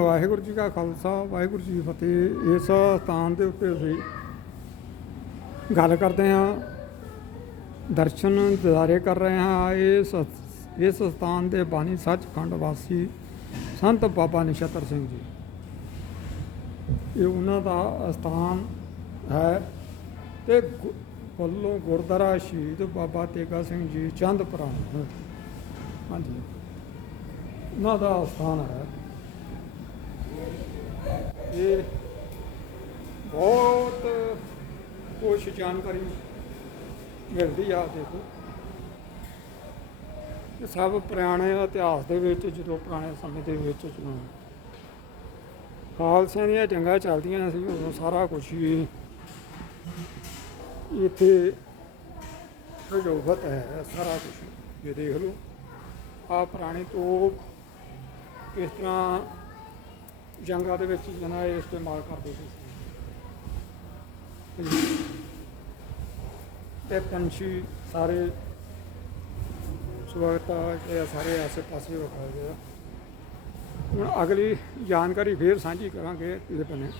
ਵਾਹਿਗੁਰੂ ਜੀ ਕਾ ਖਾਲਸਾ, ਵਾਹਿਗੁਰੂ ਜੀ ਕੀ ਫਤਿਹ। ਇਸ ਸਥਾਨ ਦੇ ਉੱਤੇ ਅਸੀਂ ਗੱਲ ਕਰਦੇ ਹਾਂ, ਦਰਸ਼ਨ ਦਿਦਾਰੇ ਕਰ ਰਹੇ ਹਾਂ। ਇਸ ਇਸ ਸਥਾਨ ਦੇ ਬਾਣੀ ਸੱਚਖੰਡ ਵਾਸੀ ਸੰਤ ਬਾਬਾ ਨਿਸ਼ਤਰ ਸਿੰਘ ਜੀ। ਇਹ ਉਹਨਾਂ ਦਾ ਸਥਾਨ ਹੈ ਤੇ ਗੁ- ਵੱਲੋਂ ਗੁਰਦੁਆਰਾ ਸ਼ਹੀਦ ਬਾਬਾ ਤੇਗਾ ਸਿੰਘ ਜੀ ਚੰਦਪੁਰਾ ਹਾਂਜੀ। ਉਹਨਾਂ ਦਾ ਸਥਾਨ ਹੈ ਇਹ ਬਹੁਤ ਕੁਛ ਜਾਣਕਾਰੀ ਮਿਲਦੀ ਆ ਦੇਖੋ। ਇਹ ਸਭ ਪੁਰਾਣੇ ਇਤਿਹਾਸ ਦੇ ਵਿੱਚ, ਜਦੋਂ ਪੁਰਾਣੇ ਸਮੇਂ ਦੇ ਵਿੱਚ ਜਦੋਂ ਖਾਲਸਿਆਂ ਦੀਆਂ ਜੰਗਾਂ ਚੱਲਦੀਆਂ ਸੀ, ਉਦੋਂ ਸਾਰਾ ਕੁਝ ਹੀ ਇੱਥੇ ਪ੍ਰਯੋਗਤ ਹੈ, ਸਾਰਾ ਕੁਝ ਇਹ ਦੇਖ ਲਓ, ਆ ਪੁਰਾਣੇ ਤੋਪ ਇਸ ਤਰ੍ਹਾਂ ਜੰਗਾਂ ਦੇ ਵਿੱਚ ਜਨਾ ਇਹ ਇਸਤੇਮਾਲ ਕਰਦੇ ਸੀ। ਤੇ ਪੰਛੀ ਸਾਰੇ ਸਵਾਗਤ ਆ ਜਿਹੜੇ ਸਾਰੇ ਆਸੇ ਪਾਸੇ ਵਿਖਾਏ ਗਏ ਆ। ਹੁਣ ਅਗਲੀ ਜਾਣਕਾਰੀ ਫੇਰ ਸਾਂਝੀ ਕਰਾਂਗੇ ਇਹਦੇ ਬੰਨੇ।